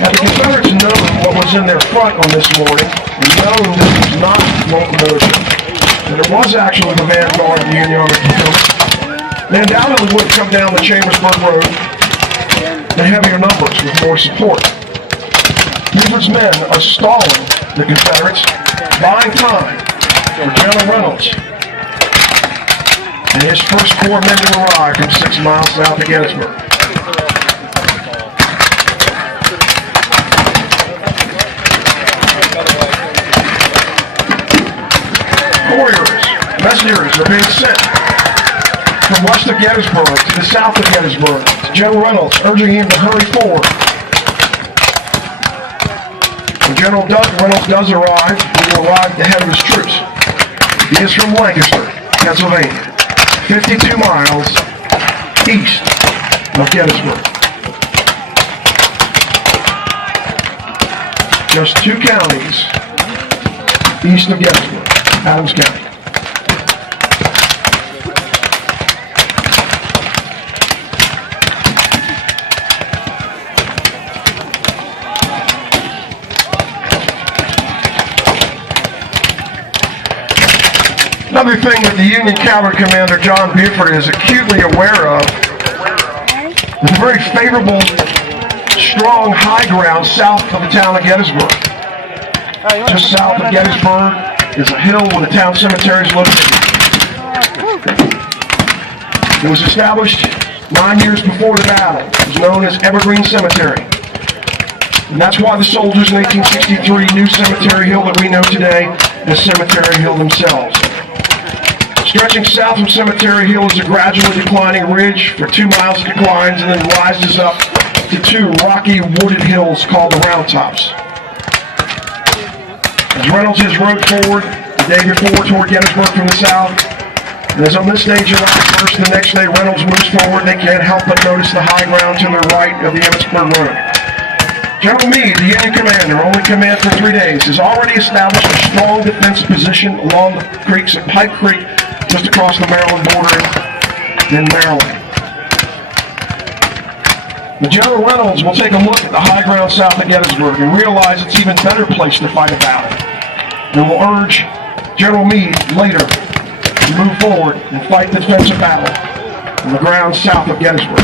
Now, the Confederates know what was in their front on this morning, and know this was not locomotion, and it was actually the vanguard of the Union Army Potomac. They undoubtedly would come down the Chambersburg Road in heavier numbers with more support. Buford's men are stalling the Confederates, buying time for General Reynolds and his First Corps men to arrive from 6 miles south of Gettysburg. Couriers, messengers are being sent from west of Gettysburg to the south of Gettysburg to General Reynolds, urging him to hurry forward. When General Reynolds does arrive, he will arrive at the head of his troops. He is from Lancaster, Pennsylvania, 52 miles east of Gettysburg. Just 2 counties east of Gettysburg, Adams County. Another thing that the Union Cavalry Commander John Buford is acutely aware of is a very favorable, strong high ground south of the town of Gettysburg. Just south of Gettysburg is a hill where the town cemetery is located. It was established 9 years before the battle. It was known as Evergreen Cemetery. And that's why the soldiers in 1863 knew Cemetery Hill that we know today as Cemetery Hill themselves. Stretching south from Cemetery Hill is a gradually declining ridge for 2 miles it declines and then rises up to 2 rocky wooded hills called the Round Tops. As Reynolds has rode forward the day before toward Gettysburg from the south, and as on this day, July 1st, the next day Reynolds moves forward, they can't help but notice the high ground to the right of the Emmitsburg Road. General Meade, the Union commander, only command for 3 days, has already established a strong defensive position along the creeks at Pipe Creek, just across the Maryland border in Maryland. But General Reynolds will take a look at the high ground south of Gettysburg and realize it's an even better place to fight a battle. And will urge General Meade later to move forward and fight the defensive battle on the ground south of Gettysburg.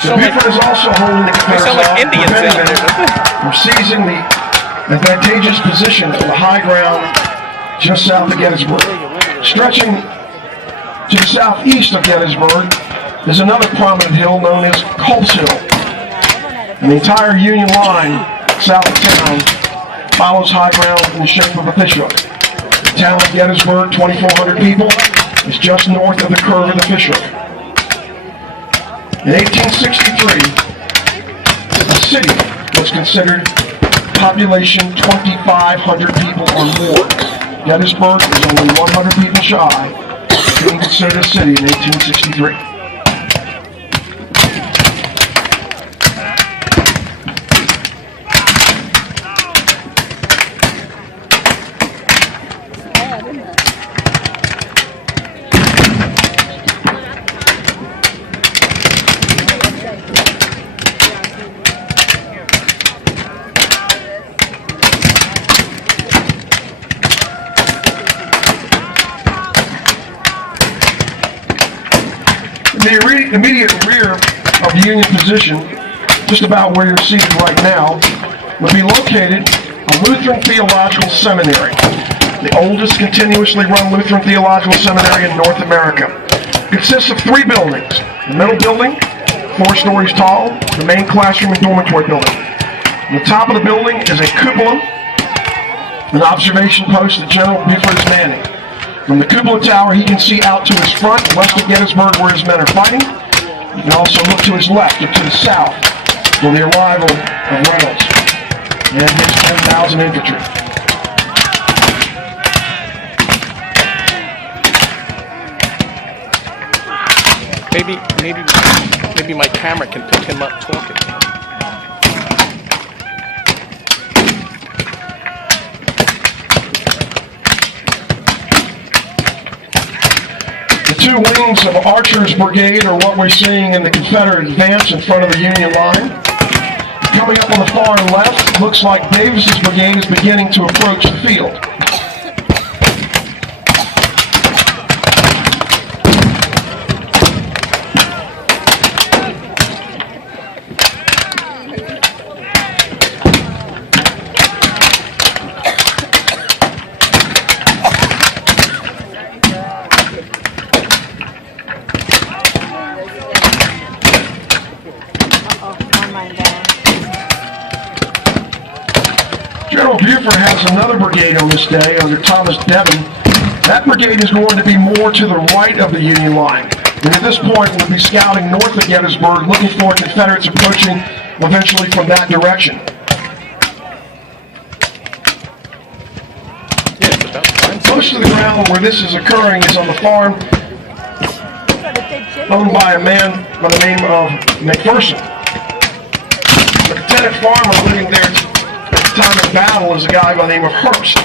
So Buford is also holding the Confederates off from seizing the advantageous position of the high ground just south of Gettysburg. Stretching to the southeast of Gettysburg is another prominent hill known as Culp's Hill. And the entire Union line south of town follows high ground in the shape of a fishhook. The town of Gettysburg, 2,400 people, is just north of the curve of the fishhook. In 1863, the city was considered population 2,500 people or more. Gettysburg was only 100 people shy of being considered a city in 1863. The immediate rear of the Union position, just about where you're seated right now, would be located a Lutheran Theological Seminary, the oldest continuously run Lutheran Theological Seminary in North America. It consists of 3 buildings. The middle building, 4 stories tall, the main classroom and dormitory building. On the top of the building is a cupola, an observation post that General Buford is manning. From the cupola tower, he can see out to his front, west of Gettysburg, where his men are fighting. He can also look to his left or to the south for the arrival of Reynolds and his 10,000 infantry. Maybe my camera can pick him up talking. two wings of Archer's brigade are what we're seeing in the Confederate advance in front of the Union line. Coming up on the far left, looks like Davis's brigade is beginning to approach the field. General Buford has another brigade on this day under Thomas Devon. That brigade is going to be more to the right of the Union line. And at this point, we'll be scouting north of Gettysburg, looking for Confederates approaching eventually from that direction. Most of the ground where this is occurring is on the farm owned by a man by the name of McPherson. The lieutenant farmer living there at the time of battle is a guy by the name of Herbst.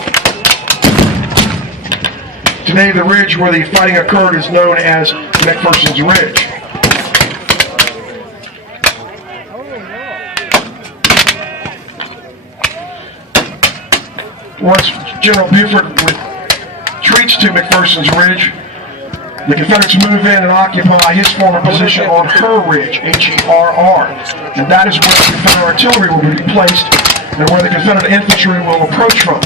Today, the ridge where the fighting occurred is known as McPherson's Ridge. Once General Buford retreats to McPherson's Ridge, the Confederates move in and occupy his former position on her ridge, H-E-R-R. And that is where the Confederate artillery will be placed and where the Confederate infantry will approach from.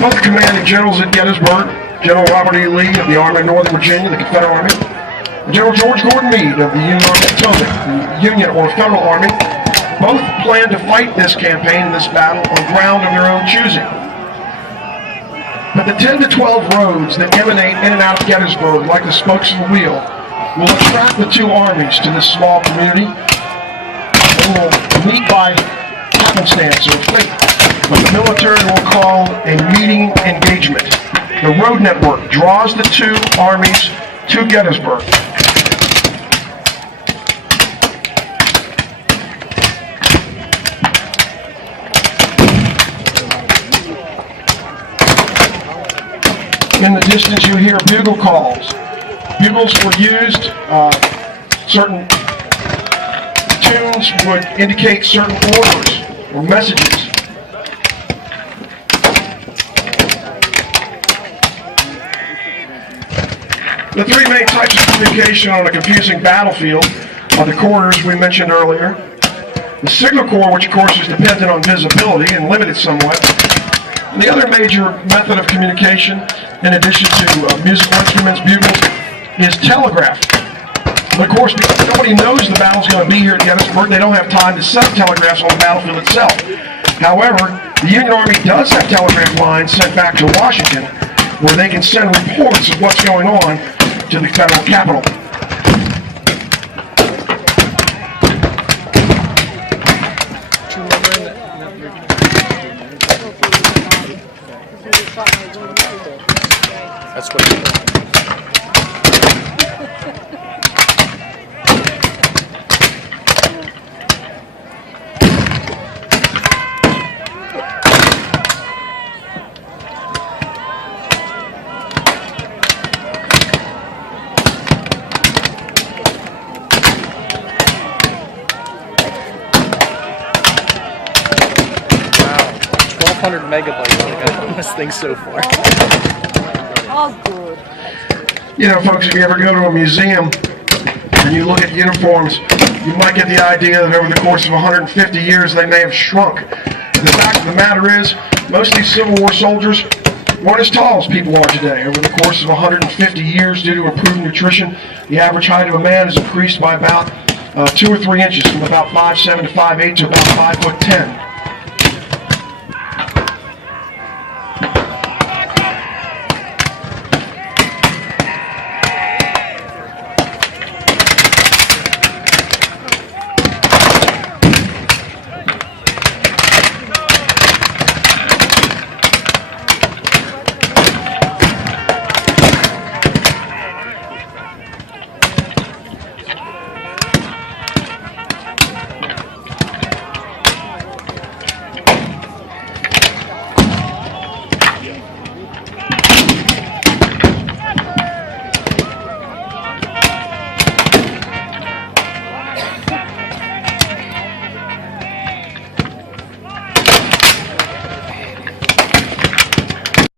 Both the commanding generals at Gettysburg, General Robert E. Lee of the Army of Northern Virginia, the Confederate Army, and General George Gordon Meade of the Union Army of Potomac, the Union or Federal Army, both plan to fight this campaign, this battle, on ground of their own choosing. But the 10 to 12 roads that emanate in and out of Gettysburg, like the spokes of a wheel, will attract the two armies to this small community. They will meet by happenstance or fate, what the military will call a meeting engagement. The road network draws the two armies to Gettysburg. In the distance you hear bugle calls. Bugles were used, certain tunes would indicate certain orders or messages. The three main types of communication on a confusing battlefield are the corridors we mentioned earlier, the signal corps, which of course is dependent on visibility and limited somewhat, and the other major method of communication, in addition to musical instruments, bugles, is telegraph. But of course, because nobody knows the battle's going to be here at Gettysburg, they don't have time to set up telegraphs on the battlefield itself. However, the Union Army does have telegraph lines sent back to Washington, where they can send reports of what's going on to the federal capital. That's what it is. Wow, 1,200 megabytes I got on this thing so far. Oh, good. You know, folks, if you ever go to a museum and you look at uniforms, you might get the idea that over the course of 150 years they may have shrunk. The fact of the matter is, most of these Civil War soldiers weren't as tall as people are today. Over the course of 150 years, due to improved nutrition, the average height of a man has increased by about 2 or 3 inches, from about 5'7" to 5'8" to about 5'10".